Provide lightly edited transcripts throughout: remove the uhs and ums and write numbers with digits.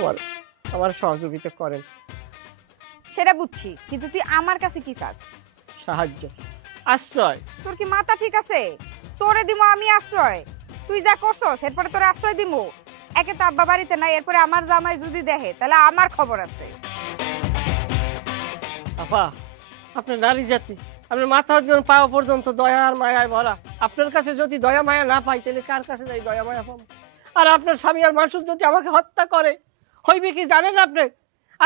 আমার আমার সহযোগিতা করেন। সেটা বুঝছি, কিন্তু তুই আমার কাছে কি চাস? সাহায্য, আশ্রয়। তোর কি মাথা ঠিক আছে? তোরে দিমু আমি আশ্রয়? তুই যা করছস এরপরে তোরে আশ্রয় দিমু? একে তো আব্বা বাড়িতে নাই, এরপরে আমার জামাই যদি দেখে তাহলে আমার খবর আছে। আপা, আপনার নারী জাতি, আপনার মাথা হতে পাওয়া পর্যন্ত দয়া আর মায়ায় ভরা। আপনার কাছে যদি দয়া মায়া না পাই তাহলে কার কাছে যাই দয়া মায়া পাবো? আর আপনার স্বামী আর মানুষ যদি আমাকে হত্যা করে হইবে কি জানেন আপনি?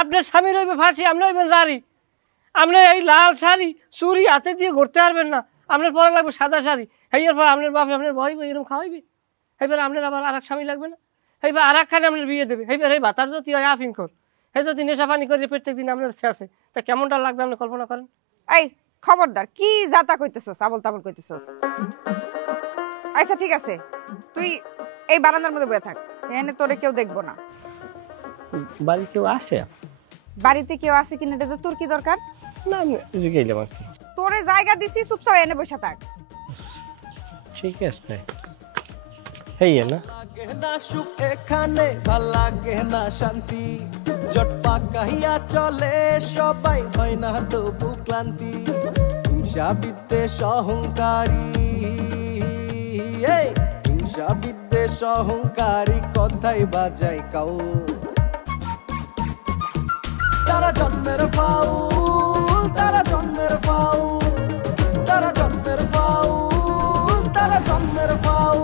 আপনার স্বামী রইবে ফাঁসি, আপনি রইবেন নারী। আপনি এই লাল শাড়ি চুরি হাতে দিয়ে ঘুরতে পারবেন না, আপনার পরা লাগবে সাদা শাড়ি। হেয়ার পর আপনার বাপ আপনার বইবে এরকম খাওয়াইবে। এইবার আপনার আবার আর এক স্বামী লাগবে না, এইবার আর একখানে আপনার বিয়ে দেবে। এইবার এই ভাতার যদি হয় আফিং কর, হে যদি নেশা পানি করে প্রত্যেক দিন আপনার শেষে, তা কেমনটা লাগবে আপনি কল্পনা করেন? এই খবরদার, কি যাতা কইতেছস, আবল তাবল কইতেছস। আচ্ছা ঠিক আছে, তুই এই বারান্দার মধ্যে বসে থাক, এখানে তোরে কেউ দেখবো না। বাড়ি কেউ আসে? বাড়িতে কেউ আছে কিনা এটা তোর কি দরকার? না আমি জিজ্ঞাইলাম আর কি। তোরে জায়গা দিছি, চুপচাপ এনে বসে থাক। ঠিক আছে, হেই না না সুখ এখানে ভাল লাগে না শান্তি, জটপা কাহিয়া চলে সবাই হয় না তবু ক্লান্তি। হিংসা বিদ্বেষ অহংকারী, হিংসা বিদ্বেষ অহংকারী কথাই বাজাই কাউ। তারা জন্মের ফাউল, তারা জন্মের ফাউল, তারা জন্মের ফাউল, তারা জন্মের ফাউল।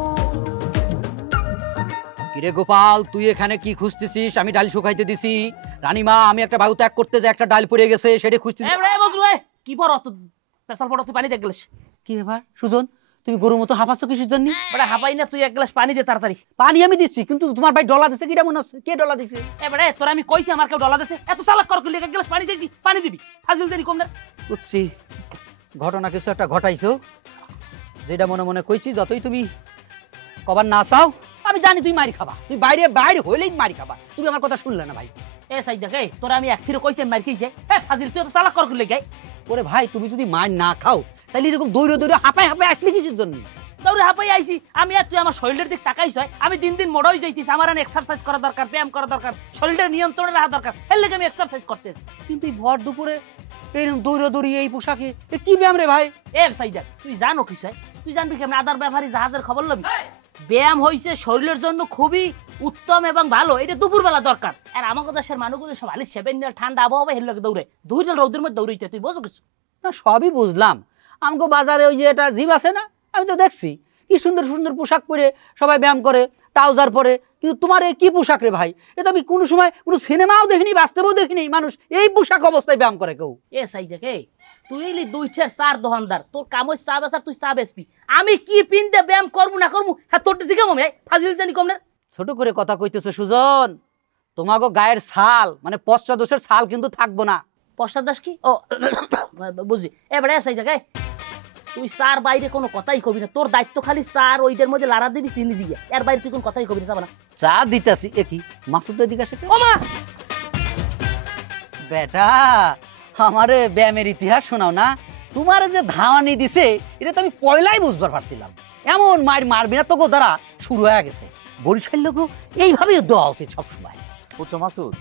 কিরে গোপাল, তুই এখানে কি খুঁজতেছিস? আমি ডাল শুকাইতে দিছি। রানীমা, আমি একটা বায়ু ত্যাগ করতে যে একটা ডাল পড়ে গেছে সেটা খুঁজতেছি। কি বড় তো পেশাল পড়া, তুই পানি দে গ্লাস। কি ব্যাপার সুজন, তুমি গরুর মতো হাঁপাচ্ছ কিসের জন্য? বড় হাঁপাই না, তুই এক গ্লাস পানি দে তাড়াতাড়ি। পানি আমি দিচ্ছি, কিন্তু তোমার ভাই ডলা দিছে কিটা মনে হচ্ছে? কে ডলা দিছে? এবারে তোর আমি কইছি আমার কেউ ডলা দিছে, এত চালাক কর কইলে এক গ্লাস পানি চাইছি, পানি দিবি। ফাজিল দেরি কম না। বুঝছি, ঘটনা কিছু একটা ঘটাইছো, যেটা মনে মনে কইছি। যতই তুমি কবার না চাও, আমি জানি তুমি মারি খাবা। তুই বাইরে বাইরে হইলেই মারি খাবা। তুমি আমার কথা শুনলে না ভাই। এ সাই দেখে তোর আমি এক ফিরে কইছি মার খাইছে। এ ফাজিল, তুই এত চালাক কর কইলে গাই। ওরে ভাই, তুমি যদি মার না খাও তাহলে এরকম দৌড়ে দৌড়ে হাঁপায় হাঁপায় আসলে কিসের জন্য? দৌড়ে হাঁপাই আইছি আমি, আর তুই আমার শরীরের দিক তাকাইছ। আমি দিন দিন মোড়াই যাইতিস, আমার এক্সারসাইজ করা দরকার, ব্যায়াম করা দরকার, শরীরের নিয়ন্ত্রণে রাখা দরকার। এর লাগে আমি এক্সারসাইজ করতেছি। কিন্তু এই ভর দুপুরে এইরকম দৌড়ে দৌড়িয়ে এই পোশাকে কি ব্যায়াম রে ভাই? এ সাইদার, তুই জানো কি হয়? তুই জানবি কেমন আদার ব্যাপারী জাহাজের খবর লবি? ব্যায়াম হইছে শরীরের জন্য খুবই উত্তম এবং ভালো, এটা দুপুরবেলা দরকার। আর আমাদের দেশের মানুষগুলো সব আলি সেভেন ঠান্ডা আবহাওয়া হের লাগে দৌড়ে, দুই রৌদের মধ্যে দৌড়াইতে, তুই বোঝো কিছু না? সবই বুঝলাম। আমাকে বাজারে ওই যে একটা জিম আছে না, আমি তো দেখছি কি সুন্দর সুন্দর পোশাক পরে সবাই ব্যায়াম করে, ট্রাউজার পরে। কিন্তু তোমার এই কি পোশাক রে ভাই? এটা আমি কোনো সময় কোনো সিনেমাও দেখিনি, বাস্তবেও দেখিনি মানুষ এই পোশাক অবস্থায় ব্যায়াম করে কেউ। এ সাই দেখে তুই এলি দুইটার চার দোকানদার, তোর কাম হচ্ছে চা বেচার, তুই চা বেচবি। আমি কি পিনতে ব্যায়াম করবো না করবো হ্যাঁ তোর জিজ্ঞাম ফাজিল জানি কম না। ছোট করে কথা কইতেছো সুজন, তোমাকে গায়ের ছাল মানে পশ্চাদোষের ছাল কিন্তু থাকবো না। পশ্চাৎ দাস কি? ও বুঝি। এবারে সাই দেখে তুই চার বাইরে কোনো কথাই কবি না, তোর দায়িত্ব খালি চার ওইটার মধ্যে লাড়া দিবি চিনি দিয়ে, এর বাইরে তুই কোনো কথাই কবি না, যাবে না। চা দিতেছি একই মাসুদের দিকে আসে। ও মা বেটা, আমারে ব্যায়ামের ইতিহাস শোনাও না। তোমার যে ধাওয়ানি দিছে এটা তো আমি পয়লাই বুঝবার পারছিলাম। এমন মার মারবি না তোকে দ্বারা শুরু হয়ে গেছে। বরিশাল লোক এইভাবেই দেওয়া উচিত সবসময়। বুঝছো মাসুদ,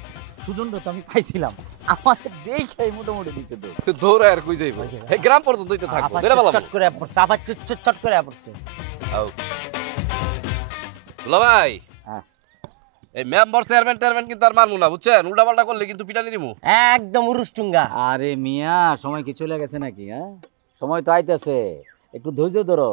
সুজনটা তো আমি পাইছিলাম, আমাদের দেখে মোটামুটি দিচ্ছে তো দৌড় আর কই যাইবো, এই গ্রাম পর্যন্তই তো থাকবো। চট করে পড়ছে, আবার চট করে পড়ছে। দুলা ভাই, হ্যাঁ। এই মেম্বার চেয়ারম্যান টেয়ারম্যান কিন্তু আর মানবো না, বুঝছেন? উল্টা পাল্টা করলে কিন্তু পিটানি দিমু একদম উরুষ্টুঙ্গা। আরে মিয়া, সময় কি চলে গেছে নাকি? হ্যাঁ, সময় তো আইতেছে, একটু ধৈর্য ধরো।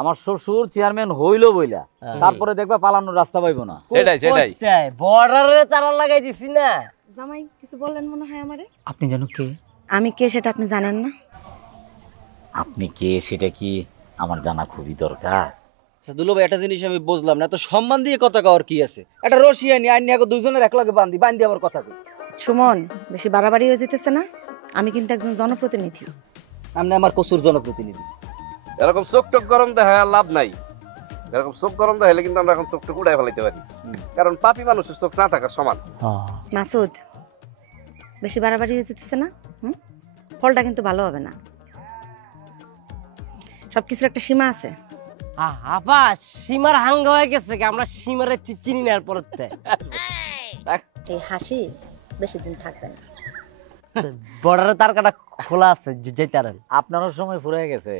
আমার শ্বশুর চেয়ারম্যান হইলো বইলা, তারপরে দেখবা পালানোর রাস্তা পাইবো না। সেটাই সেটাই, বর্ডারে তারা লাগাই দিছি না। জামাই কিছু বললেন মনে হয় আমারে? আপনি জানো কে? আমি কে সেটা আপনি জানেন না? আপনি কে সেটা কি আমার জানা খুবই দরকার। আচ্ছা দুলো ভাই, একটা জিনিস আমি বুঝলাম না, তো সম্মান দিয়ে কথা কওয়ার কি আছে? একটা রশি আনি আইনি আগে দুইজনের একলগে বান্ধি আবার কথা কই। সুমন, বেশি বাড়াবাড়ি হয়ে যেতেছে না? আমি কিন্তু একজন জনপ্রতিনিধি। আপনি আমার কসুর জনপ্রতিনিধি। এরকম চোখ টোক গরম দেখা লাভ নাই। এরকম চোখ গরম দেখাইলে কিন্তু আমরা এখন চোখটা উড়াই ফেলাইতে পারি, কারণ পাপি মানুষের চোখ না থাকার সমান। মাসুদ, বেশি বাড়াবাড়ি হয়ে যেতেছে না? ফলটা কিন্তু ভালো হবে না। সবকিছুর একটা সীমা আছে। আপা সীমার হাঙ্গা হয়ে গেছে, আমরা সীমারে চিনি না। এই হাসি বেশি দিন থাকবে না। বর্ডারে তার কাটা খোলা আছে, যেতে আর আপনারও সময় ফুরিয়ে গেছে,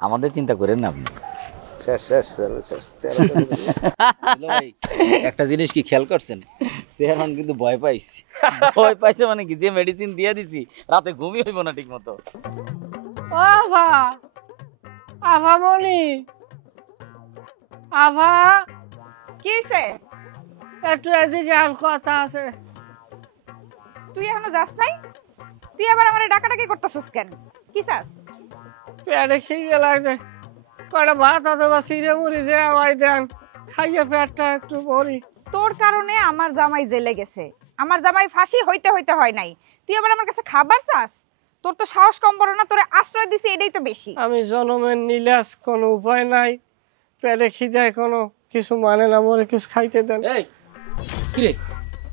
আমাদের চিন্তা করেন না আপনি। শেষ শেষ শেষ, শেষ। দুলা ভাই, একটা জিনিস কি খেয়াল করছেন, চেয়ারম্যান কিন্তু ভয় পাইছে। ভয় পাইছে মানে কি, যে মেডিসিন দিয়ে দিছি রাতে ঘুমই হইব না ঠিক মতো। ও আভা, আভা মনি, আভা কি হইছে? একটু এদিকে আর কথা আছে। তুই এখনো যাস নাই? তুই আবার আমারে ডাকাডাকি করতেছস কেন? কি চাস? পেটে খিদে লাগছে, কয়টা ভাত অথবা চিড়ে মুড়ি যে আমায় দেন, খাইয়ে পেটটা একটু ভরি। তোর কারণে আমার জামাই জেলে গেছে, আমার জামাই ফাঁসি হইতে হইতে হয় নাই, তুই আবার আমার কাছে খাবার চাস? তোর তো সাহস কম বড় না, তোরে আশ্রয় দিছি এটাই তো বেশি। আমি জনমের নিলাস, কোনো উপায় নাই, পেটে খিদায় কোনো কিছু মানে না, মরে কিছু খাইতে দেন। এই কিরে,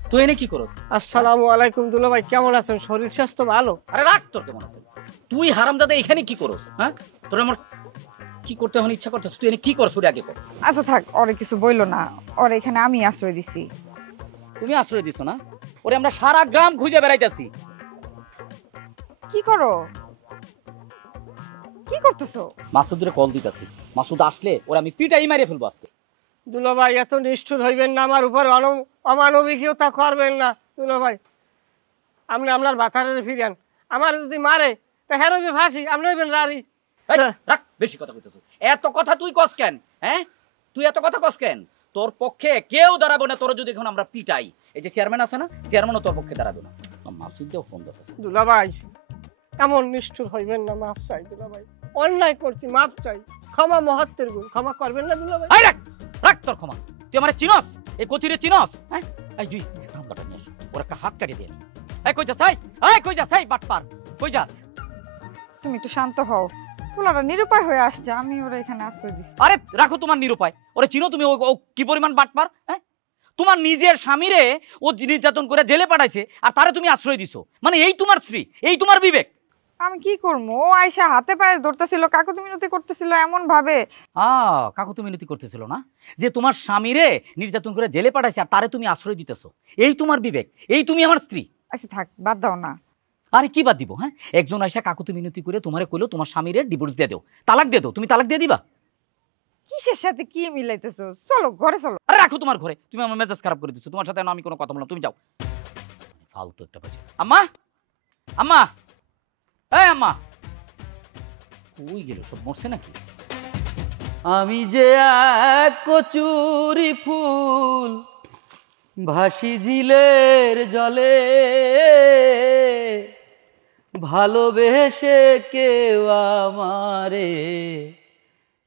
তুই এনে কি করস? আসসালামু আলাইকুম দুলা ভাই, কেমন আছেন? শরীর স্বাস্থ্য ভালো? আরে রাখ, তোর কেমন আছে? তুই হারামজাদা এখানে কি করস? হ্যাঁ, তোর আমার কি করতে হন ইচ্ছা করতেছ, তুই এনে কি করছ ওরে আগে কর। আচ্ছা থাক, ওরে কিছু বইলো না, ওরে এখানে আমি আশ্রয় দিছি। তুমি আশ্রয় দিছো না? ওরে আমরা সারা গ্রাম খুঁজে বেড়াইতাছি। কি করো? কি করতেছো? মাসুদের কল দিতাছি, মাসুদ আসলে ওরে আমি পিটাই মারিয়ে ফেলবো আজকে। দুলা ভাই এত নিষ্ঠুর হইবেন না, আমার উপর অমানবিকতা করবেন না দুলা ভাই। আপনি আপনার বাতারে ফিরেন, আমার যদি মারে তা হেরবি ফাঁসি, আপনি হইবেন রারি। এই, রাখ, বেশি কথা কইতেছ। এত কথা তুই কস কেন? হ্যাঁ, তুই এত কথা কস কেন? তোর পক্ষে কেউ দাঁড়াবো না, তোর যদি এখন আমরা পিটাই। এই যে চেয়ারম্যান আছে না, চেয়ারম্যানও তোর পক্ষে দাঁড়াবে না। মাসুদও ফোন দিতেছে। দুলা ভাই এমন নিষ্ঠুর হইবেন না, মাফ চাই দুলা ভাই, অন্যায় করছি, মাফ চাই, ক্ষমা মহত্বের গুণ, ক্ষমা করবেন না দুলা ভাই। এই রাখ, রাখ তোর ক্ষমা। তুই আমার চিনস? এই কচিরে চিনস? হ্যাঁ, এই জুই নাম্বারটা নিয়ে আসো, ওর একটা হাত কাটিয়ে দিয়ে নি। এই কই যাস? এই কই যাস? এই বাটপার কই যাস? তুমি একটু শান্ত হও, পোলাটা নিরুপায় হয়ে আসছে, আমি ওরা এখানে আশ্রয় দিছি। আরে রাখো তোমার নিরুপায়, ওরে চিনো তুমি? ও কি পরিমাণ বাটপার? হ্যাঁ, তোমার নিজের স্বামীরে ও নির্যাতন করে জেলে পাঠাইছে, আর তারে তুমি আশ্রয় দিছো, মানে এই তোমার স্ত্রী, এই তোমার বিবেক? আমি কি করবো? ও আয়সা হাতে পায়ে ধরতেছিল, কাকুতি মিনতি করতেছিল এমন ভাবে। কাকুতি মিনতি করতেছিল না, যে তোমার স্বামীরে নির্যাতন করে জেলে পাঠাইছে আর তারে তুমি আশ্রয় দিতেছো, এই তোমার বিবেক, এই তুমি আমার স্ত্রী। আচ্ছা থাক, বাদ দাও না। আরে কি বাদ দিব? হ্যাঁ, একজন আয়সা কাকুতি মিনতি করে তোমারে কইলো তোমার স্বামীরে ডিভোর্স দিয়ে দাও, তালাক দিয়ে দাও, তুমি তালাক দিয়ে দিবা? কিসের সাথে কি মিলাইতেছো? চলো ঘরে চলো। আরে রাখো তোমার ঘরে, তুমি আমার মেজাজ খারাপ করে দিচ্ছ, তোমার সাথে আমি কোনো কথা বললাম, তুমি যাও। ফালতু একটা বাজে। আম্মা, আম্মা, এই আম্মা, কই গেল? সব মরছে নাকি? আমি যে এক কচুরি ফুল ভাসি ঝিলের জলে, ভালোবেসে কেউ আমারে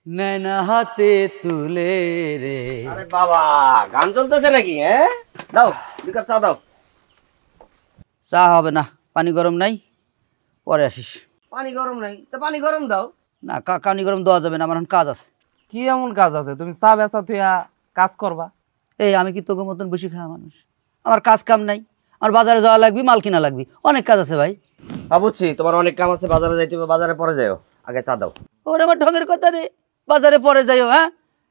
নেয় না হাতে তুলে রে। আরে বাবা, গান চলতেছে নাকি? হ্যাঁ, দাও 2 কাপ চা দাও। চা হবে না, পানি গরম নাই, পরে আসিস। পানি গরম নাই তো পানি গরম দাও। না, পানি গরম দেওয়া যাবে না, আমার এখন কাজ আছে। কি এমন কাজ আছে? তুমি চা বেচা তুইয়া কাজ করবা? এই আমি কি তোকে মতন বেশি খাওয়া মানুষ? আমার কাজ কাম নাই, আমার বাজারে যাওয়া লাগবে, মাল কিনা লাগবে, অনেক কাজ আছে ভাই। বুঝছি, তোমার অনেক কাম আছে, বাজারে যাইতে হবে, বাজারে পরে যাও, আগে চা দাও। ওরে আমার ঢঙের কথা রে, বাজারে পরে যাইও? হ্যাঁ,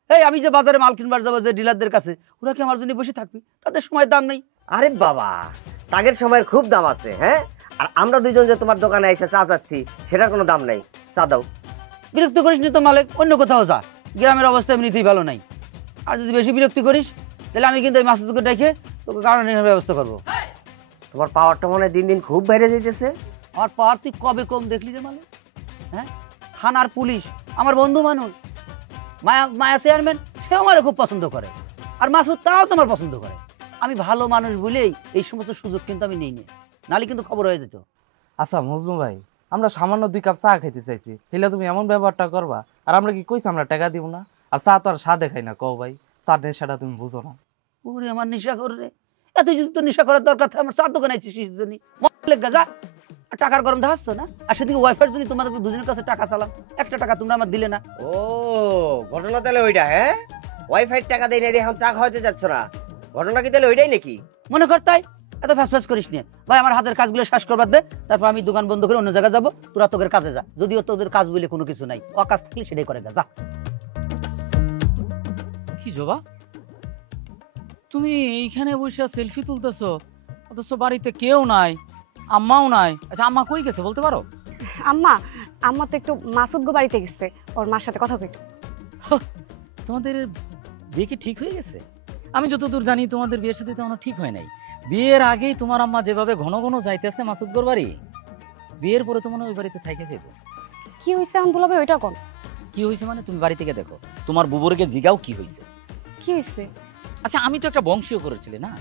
এই আমি যে বাজারে মাল কিনবার যাবো যে ডিলারদের কাছে, ওরা কি আমার জন্য বসে থাকবে? তাদের সময় দাম নেই। আরে বাবা, তাগের সময়ের খুব দাম আছে। হ্যাঁ, আর আমরা দুইজন যে তোমার দোকানে এসে চা চাচ্ছি, সেটার কোনো দাম নেই, চা দাও। বিরক্ত করিস নি তো মালিক, অন্য কোথাও যা, গ্রামের অবস্থা এমনিতেই ভালো নাই। আর যদি বেশি বিরক্তি করিস তাহলে আমি কিন্তু এই মাসুদকে ডেকে তোকে কারণের ব্যবস্থা করবো। তোমার পাওয়ারটা মনে হয় দিন দিন খুব বেড়ে যাইতেছে। আমার পাওয়ার তুই কবে কম দেখলি রে মালিক? হ্যাঁ, থানার পুলিশ আমার বন্ধু মানুষ, মায়া চেয়ারম্যান, সে আমার খুব পছন্দ করে, আর মাসুদ তাও তোমার পছন্দ করে। আমি ভালো মানুষ বলেই এই সমস্ত সুযোগ কিন্তু আমি নেই, নালে কিন্তু খবর হয়ে যেত। আচ্ছা মজনু ভাই, আমরা সামান্য 2 কাপ চা খাইতে চাইছি, হেলে তুমি এমন ব্যবহারটা করবা? আর আমরা কি কইছি আমরা টাকা দিব না? আর চা তো আর স্বাদে খাই না, কও ভাই, চা নেশাটা তুমি বুঝো না। ওরে আমার নেশা করে রে, এত যদি তো নেশা করার দরকার, আমার চা দোকানে আইছিস জন্য যা, টাকার গরম ধাস না। আর সেদিকে ওয়াইফাই জন্য তোমাদের দুজনের কাছে টাকা চালাম, 1 টাকা তোমরা আমার দিলে না। ও ঘটনা তাহলে ওইটা? হ্যাঁ, ওয়াইফাই টাকা দেই না, এখন চা খাওয়াতে যাচ্ছ না, ঘটনা কি তাহলে ওইটাই নাকি? মনে কর তাই, এত ফ্যাস করিস নে ভাই, আমার হাতের কাজগুলো শেষ করবার দে, তারপর আমি দোকান বন্ধ করে অন্য জায়গায় যাবো, তোরা তোদের কাজে যা। যদিও তোদের কাজ বলে কোনো কিছু নাই, অকাজ থাকলে সেটাই করে যা। কি জবা? তুমি এইখানে বসে সেলফি তুলতেছো, অথচ বাড়িতে কেউ নাই, আম্মাও নাই। আচ্ছা আম্মা কই গেছে বলতে পারো? আম্মা তো একটু মাসুদ গো বাড়িতে গেছে, ওর মার সাথে কথা কইতো। তোমাদের বিয়ে কি ঠিক হয়ে গেছে? আমি যতদূর জানি তোমাদের বিয়ের সাথে তো ঠিক হয় নাই। বিয়ের আগেই তোমার আম্মা যেভাবে ঘন ঘন যাইতেছে মাসুদগর বাড়ি, বিয়ের পরে তো মনে ওই বাড়িতে থাইকে যাইব। কি হইছে এখন দুলাভাই ওইটা কোন? কি হইছে মানে তুমি বাড়ি থেকে দেখো, তোমার বুবুরকে জিগাও কি হইছে। কি হইছে? আচ্ছা আমি তো একটা বংশীয় করে ছেলে না,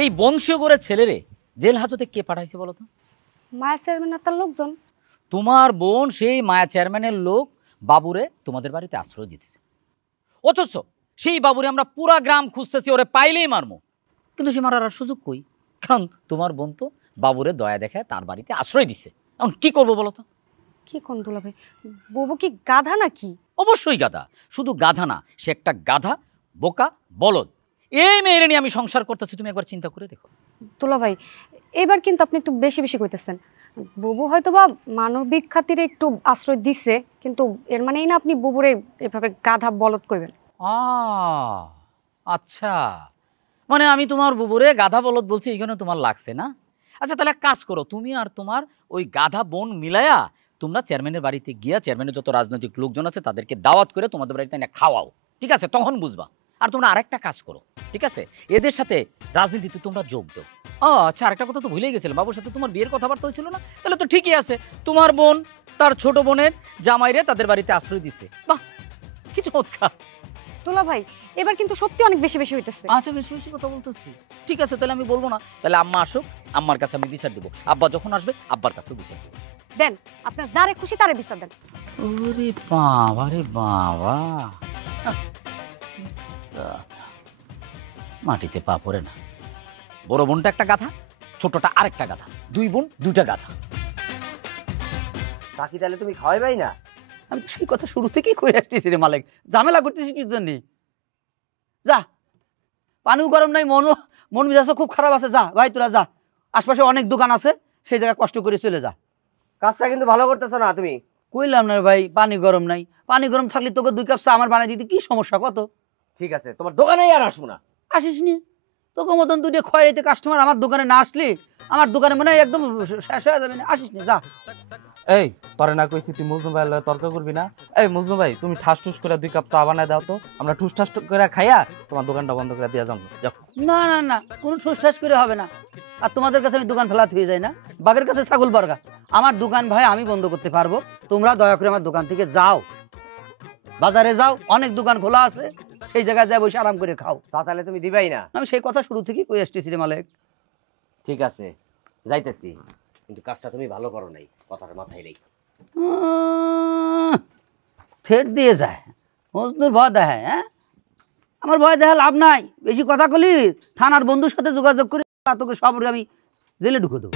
এই বংশীয় করে ছেলেরে জেল হাজতে কে পাঠাইছে বলো তো? মায়া চেয়ারম্যান আর তার লোকজন। তোমার বোন সেই মায়া চেয়ারম্যানের লোক বাবুরে তোমাদের বাড়িতে আশ্রয় দিতেছে, অথচ সেই বাবুরে আমরা পুরা গ্রাম খুঁজতেছি, ওরে পাইলেই মারমো, কিন্তু সে মারার সুযোগ কই? কারণ তোমার বোন তো বাবুরে দয়া দেখায় তার বাড়িতে আশ্রয় দিছে। এখন কি করবো বলো তো? কি কোন দুলাভাই, বুবু কি গাধা নাকি? অবশ্যই গাধা, শুধু গাধা না, সে একটা গাধা, বোকা, বলদ। এই মেয়েরে নিয়ে আমি সংসার করতেছি, তুমি একবার চিন্তা করে দেখো। দুলাভাই এবার কিন্তু আপনি একটু বেশি বেশি কইতেছেন। বুবু হয়তো বা মানবিক খাতিরে একটু আশ্রয় দিছে, কিন্তু এর মানেই না আপনি বুবুরে এভাবে গাধা বলদ কইবেন। আচ্ছা, মানে আমি তোমার বুবুরে গাধা বলদ বলছি, এইখানে তোমার লাগছে না? আচ্ছা তাহলে এক কাজ করো, তুমি আর তোমার ওই গাধা বোন মিলায়া তোমরা চেয়ারম্যানের বাড়িতে গিয়া চেয়ারম্যানের যত রাজনৈতিক লোকজন আছে তাদেরকে দাওয়াত করে তোমাদের বাড়িতে এনে খাওয়াও, ঠিক আছে? তখন বুঝবা। আর তোমরা আরেকটা কাজ করো, ঠিক আছে, এদের সাথে রাজনীতিতে তোমরা যোগ দাও। আচ্ছা আরেকটা কথা তো ভুলেই গেছিলাম, বাবুর সাথে তোমার বিয়ের কথাবার্তা হয়েছিল না? তাহলে তো ঠিকই আছে, তোমার বোন তার ছোট বোনের জামাইরে তাদের বাড়িতে আশ্রয় দিছে। বাহ, কি চমৎকার। দুলাভাই এবার কিন্তু সত্যি অনেক বেশি বেশি হইতেছে। আচ্ছা বেশি বেশি কথা বলতেছি, ঠিক আছে, তাহলে আমি বলবো না। তাহলে আম্মা আসুক, আম্মার কাছে আমি বিচার দেবো, আব্বা যখন আসবে আব্বার কাছেও বিচার দেবো। দেন, আপনার যারে খুশি তারে বিচার দেন। ওরে বাবা রে বাবা, মাটিতে পা পড়ে না। বড় বোনটা একটা গাধা, ছোটটা আরেকটা গাধা, দুই বোন দুইটা গাধা। বাকি তাহলে তুমি খাওয়াইবাই না? আমি তো সেই কথা শুরু থেকেই কই আসতেছি রে মালিক, ঝামেলা করতেছি কি জন্য? যা, পানিও গরম নাই, মন মেজাজও খুব খারাপ আছে। যা ভাই তোরা যা, আশপাশে অনেক দোকান আছে, সেই জায়গায় কষ্ট করে চলে যা। কাজটা কিন্তু ভালো করতেছো না তুমি। কইলাম না ভাই পানি গরম নাই, পানি গরম থাকলে তোকে 2 কাপ চা আমার বানাই দিতে কি সমস্যা কত? ঠিক আছে, তোমার দোকানেই আর আসবো না। আসিস নি, তোকে মতন দুটো খয়রাইতে কাস্টমার আমার দোকানে না আসলে আমার দোকানে মনে হয় একদম শেষ হয়ে যাবে না। আসিস নি, যা। এই তোরে না কইছি তুই মজনু ভাই তর্ক করবি না? এই মজনু ভাই তুমি ঠাস ঠুস করে 2 কাপ চা বানায় দাও তো, আমরা ঠুস ঠাস করে খাইয়া তোমার দোকানটা বন্ধ করে দিয়ে যাবো। না না না, কোনো ঠুসঠাস করে হবে না। আর তোমাদের কাছে আমি দোকান ফেলাতে হয়ে যাই না, বাঘের কাছে ছাগল বর্গা। আমার দোকান ভাই আমি বন্ধ করতে পারবো, তোমরা দয়া করে আমার দোকান থেকে যাও, বাজারে যাও, অনেক দোকান খোলা আছে, সেই জায়গায় যাই বসে আরাম করে খাও। তা তাহলে তুমি দিবাই না? আমি সেই কথা শুরু থেকেই কই আসতেছি রে মালিক। ঠিক আছে যাইতেছি, কিন্তু কাজটা তুমি ভালো করো নাই, কথার মাথায় নেই। ঠেট দিয়ে যায়, মজনুর ভয় দেখায়। হ্যাঁ, আমার ভয় দেখা লাভ নাই, বেশি কথা কলি থানার বন্ধুর সাথে যোগাযোগ করে তোকে সব আমি জেলে ঢুকে দেবো।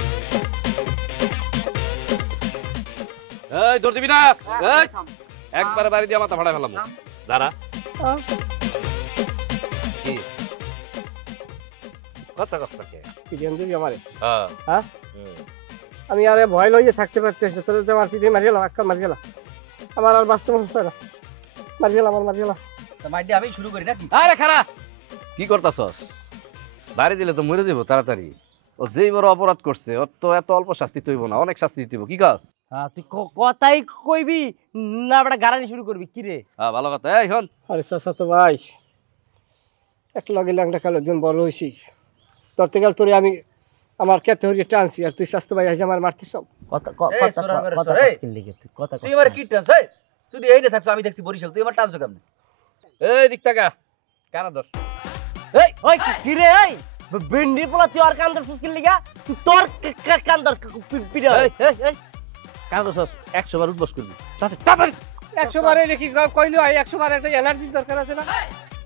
এই ধর দিবি না, এই একবার বাড়ি দিয়ে মাথা ফাড়াই ফেলাম। দাঁড়া, কি কথা কথা কে পিডিএম দিবি আমারে? হ্যাঁ হ্যাঁ, আমি আরে ভয় লইয়ে থাকতে পারতেছি, তোর তো আমার পিডিএম মারি গেলাম, একটা মারি গেলাম, আমার আর বাস্তব হচ্ছে না, মারি গেলাম, আমার মারি গেলাম। মাইডি আমি শুরু করি নাকি? আরে খারা, কি করতাছস? বাড়ি দিলে তো মরে যাবো তাড়াতাড়ি। ও যেই বড় অপরাধ করছে, ওর তো এত অল্প শাস্তি তৈব না, অনেক শাস্তি দিতে হইব। কি কাজ? তুই কথাই কইবি না বড় গারানি শুরু করবি? কি রে? হ্যাঁ ভালো কথা। এই হন, আরে চাচা তো ভাই এক লগে ল্যাংটা খেলে একজন বড় হয়েছি, তোর থেকে তোরে আমি আমার ক্ষেত্রে হরিয়ে টানছি, আর তুই স্বাস্থ্য ভাই আইসে আমার মারতে সব তুই এবার কি টানছ? তুই এই না থাকছ, আমি দেখছি বরিশাল, তুই এবার টানছ কেমনে? এই দিক টাকা কানা ধর। এই ওই কি রে? এই ভেন্ডি পোলা তুই আর কান্দর ফুসকিল লিগা, তুই তোর কান্দর পিড়া। এই এই এই কানা ধরছস, 100 বার উঠবস করবি। তাড়াতাড়ি 100 বারে দেখি কইলো, 100 বার একটা এনার্জি দরকার আছে না?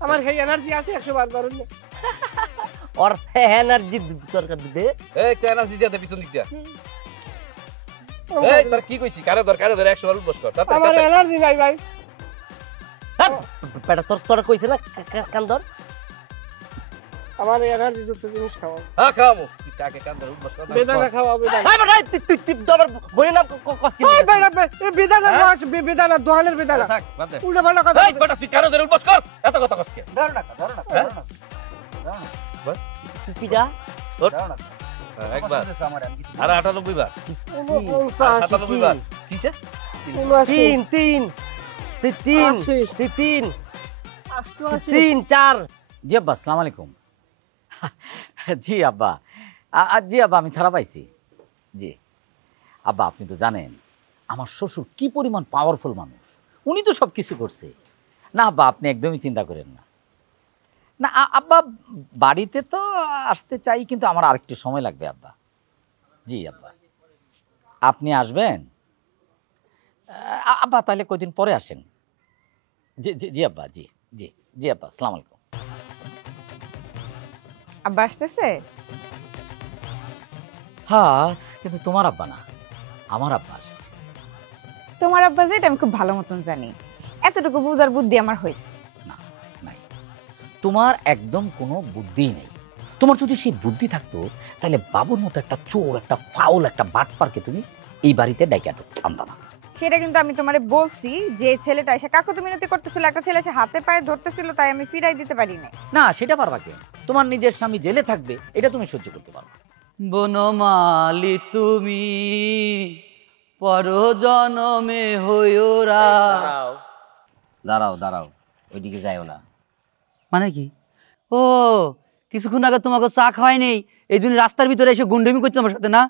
আমার সেই এনার্জি আছে 100 বার করুন না। ওর এনার্জি দরকার দিতে। এই একটা এনার্জি দিয়া দে পিছন দিক দিয়া। এই তোর কি কইছি? কানে ধর 100 বার উঠবস কর। আমার এনার্জি নাই ভাই। বেটা তোর কইছে না কান্দর? আমার এনার্জি যুক্ত জিনিস খাওয়া। হ্যাঁ খাওয়ামু। তুই কাকে কান্দর উঠবস কর। বেদানা খাওয়া, বেদানা। এই বেটা তুই দবার বই না কষ্ট। এই বেটা বেদানা না, বেদানা দোহালের বেদানা। থাক বাদ দে। উল্টা পাল্টা কথা। এই বেটা তুই কানে ধরে উঠবস কর। এত কথা কস কে? ধর না। কিটা একবার আর 98 বার 97 বার কিসে তিন তিন তিন তিন তিন চার। জি আব্বা আসসালামু আলাইকুম। জি আব্বা জি আব্বা আমি ছাড়া পাইছি। জি আব্বা আপনি তো জানেন আমার শ্বশুর কি পরিমাণ পাওয়ারফুল মানুষ, উনি তো সব কিছু করছে। না আব্বা আপনি একদমই চিন্তা করেন না। না আব্বা বাড়িতে তো আসতে চাই, কিন্তু আমার আরেকটু সময় লাগবে আব্বা। জি আব্বা আপনি আসবেন? আব্বা তাহলে কয়দিন পরে আসেন। জি জি জি আব্বা জি জি জি আব্বা আসসালামু আলাইকুম। আব্বা আসতেছে? হ্যাঁ কিন্তু তোমার আব্বা না, আমার আব্বা আসবে। তোমার আব্বা যেটা আমি খুব ভালো মতন জানি, এতটুকু বুঝার বুদ্ধি আমার হয়েছে। তোমার একদম কোনো বুদ্ধি নেই। তোমার যদি সেই বুদ্ধি থাকতো তাহলে বাবুর মতো একটা চোর, একটা ফাউল, একটা বাটপারকে তুমি এই বাড়িতে ডাইকে আনতা না। সেটা কিন্তু আমি তোমারে বলছি, যে ছেলেটা এসে কাকুতি মিনতি করতেছিল, একটা ছেলে এসে হাতে পায়ে ধরতেছিল, তাই আমি ফিরাই দিতে পারি না। না সেটা পারবা কেন? তোমার নিজের স্বামী জেলে থাকবে, এটা তুমি সহ্য করতে পারো। বনমালি তুমি পরজনমে হইওরা। দাঁড়াও দাঁড়াও, ওইদিকে যাইও না। মানে কি? ও কিছুক্ষণ আগে তোমাকে চা খাওয়াই নেই, এই জন্য রাস্তার ভিতরে এসে গুন্ডেমি করছো আমার সাথে না?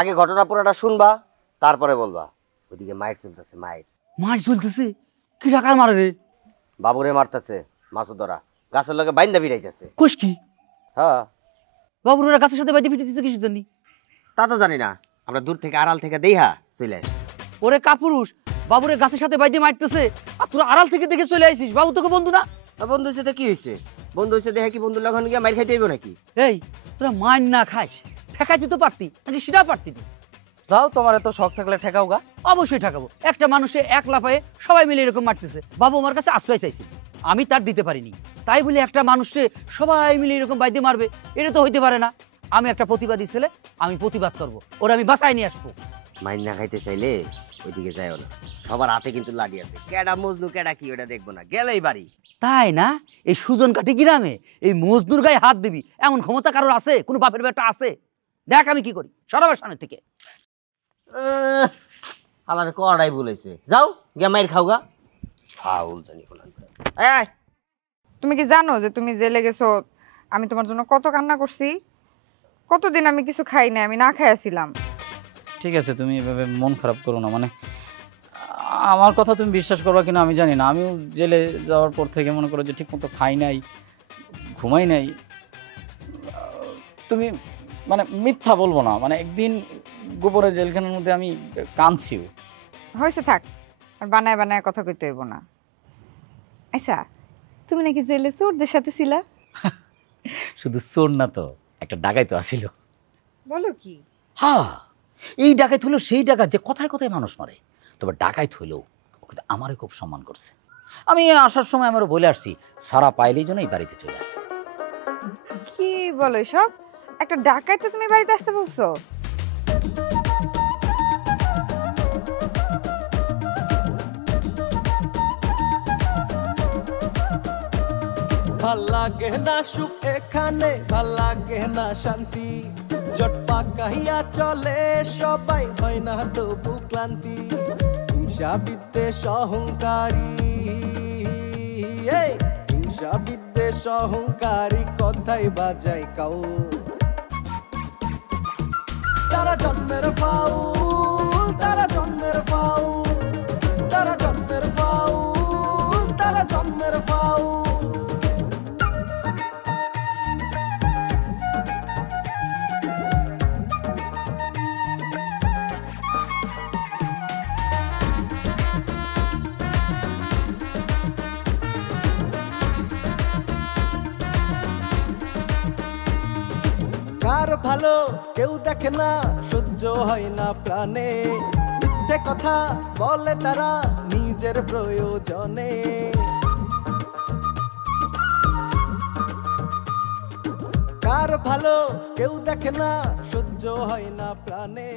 আগে ঘটনা পুরোটা শুনবা, তারপরে বলবা। ওইদিকে মাইট চলতেছে, মাইট মার চলতেছে। কি টাকার মারে রে? বাবুরে মারতেছে মাসুদরা, গাছের লগে বাইন্দা বিড়াইতেছে। কোষ কি? হ্যাঁ বাবুর ওরা গাছের সাথে বাইতে পিটে দিচ্ছে কিসের জন্য? তা তো জানি না, আমরা দূর থেকে আড়াল থেকে দেইহা চলে আসছি। ওরে কাপুরুষ, বাবুরে গাছের সাথে বাইতে মারতেছে আর তোরা আড়াল থেকে দেখে চলে আইছিস। বাবু তোকে বন্ধু না? বন্ধু হয়েছে তো কি হয়েছে? বন্ধু হয়েছে দেখে কি বন্ধুর লগে গিয়ে মার খাইতে হইব নাকি? এই তোরা মার না খাস, ঠেকাইতে তো পারতি, নাকি সেটা পারতি? যাও, তোমার এত শখ থাকলে ঠেকাও গা। অবশ্যই ঠেকাবো। একটা মানুষে এক লাফায়ে সবাই মিলে এরকম মারতেছে। বাবু আমার কাছে আশ্রয় চাইছিল, আমি তার দিতে পারিনি, তাই বলে একটা মানুষে সবাই মিলে এরকম বাইতে মারবে, এটা তো হইতে পারে না। আমি একটা প্রতিবাদী ছেলে, আমি প্রতিবাদ করব, ওরা আমি বাসায় নিয়ে আসবো। মাইন না খাইতে চাইলে ওইদিকে যাইও না, সবার হাতে কিন্তু লাঠি আছে। কেডা মজনু কেডা কি ওটা দেখবো না, গেলেই বাড়ি। তাই না? এই সুজন কাটি গ্রামে এই মজদুর গায়ে হাত দিবি এমন ক্ষমতা কারোর আছে? কোনো বাপের বেটা আছে? দেখ আমি কি করি, সরাবার সামনে থেকে। আলার কড়াই বলেছে, যাও গিয়া মাইর খাও গা। ফাউল জানি কোন। তুমি কি জানো যে তুমি জেলে গেছো, আমি তোমার জন্য কত কান্না করছি? কতদিন আমি কিছু খাই না, আমি না খাইয়াছিলাম। ঠিক আছে তুমি এভাবে মন খারাপ করো না। মানে আমার কথা তুমি বিশ্বাস করবা কিনা আমি জানি না, আমিও জেলে যাওয়ার পর থেকে মনে করো যে ঠিক মতো খাই নাই, ঘুমাই নাই। তুমি মানে মিথ্যা বলবো না, মানে একদিন গোপনে জেলখানার মধ্যে আমি কাঁদছি। হয়েছে থাক, আর বানায় বানায় কথা কইতে হইব না। আচ্ছা তুমি নাকি জেলে চোরদের সাথে ছিলা? শুধু চোর না তো, একটা ডাকাই তো আসিল। বলো কি? হ্যাঁ, এই ডাকাইত হলো সেই ডাকাত যে কথায় কথায় মানুষ মারে। তবে ডাকাইত হইলেও ও কিন্তু আমারে খুব সম্মান করছে। আমি আসার সময় আমারও বলে আসছি, সারা পাইলেই জন্য এই বাড়িতে চলে আসে। কি বলো সব? একটা ডাকাইতে তুমি বাড়িতে আসতে বলছো? ভাল লাগে না সুখ এখানে, ভাল লাগে না শান্তি, জটপা কাহিয়া চলে সবাই, হয় না তবু ক্লান্তি। হিংসা বিদ্বেষ অহংকারী, হিংসা বিদ্বেষ অহংকারী কথাই বাজায় কাউ। তারা জন্মের ফাউল, তারা জন্মের ফাউল, তারা জন্মের ফাউল, তারা জন্মের ফাউল। কার ভালো কেউ দেখে না, সহ্য হয় না প্রাণে, মিথ্যে কথা বলে তারা নিজের প্রয়োজনে। কার ভালো কেউ দেখে না, সহ্য হয় না প্রাণে।